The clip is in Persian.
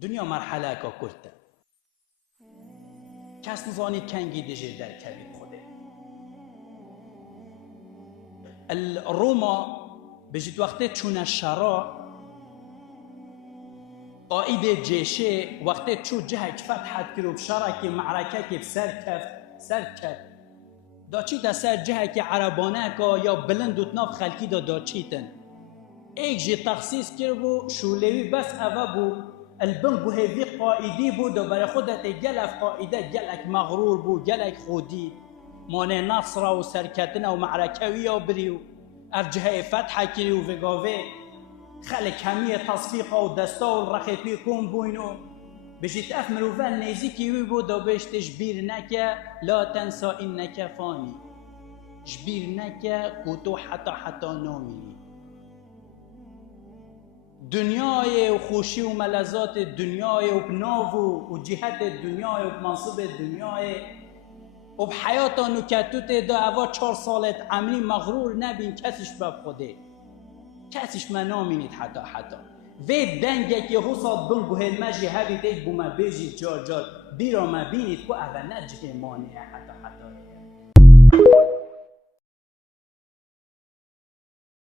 دنیا مرحله که کرده کس نزانی کنگی دیجه در کبید خوده الروما بجید وقتی چون شرا قائد جيشه وقتی چو جهك فتحت کرو بشرا که معرکه که سر کف دا چی دا سر جهه که عربانه که یا بلند و تناف خلکی دا چیتن ایک جی تخصیص کرو شولوی بس اوه بو البن بو هیوی قائدی بو دا برای خودت گلف قائده گلک مغرور بو گلک خودی مانه نصر و سرکتن و معرکوی و بریو اف جهه فتحه کریو وگاوه خلق همیه تصفیق و دستا و رخیپی کن بوینو بجید اف مروفن نیزی وی بود و بهش تجبیر نکه لا تنسا اینکه فانی جبیر نکه کتو حتی نامینی دنیای و خوشی و ملذات دنیای و بناو و جهت دنیای و منصب دنیای و بحیات نکتوت دا اوا 4 سالت عملی مغرور نبین کسیش بب خوده کسیش ما نامینید حتی وی دنگه که حساد بن گوهل مجی هبید ایک بوما بیجید جار بیرا ما بینید که اوه نجه مانعه حتی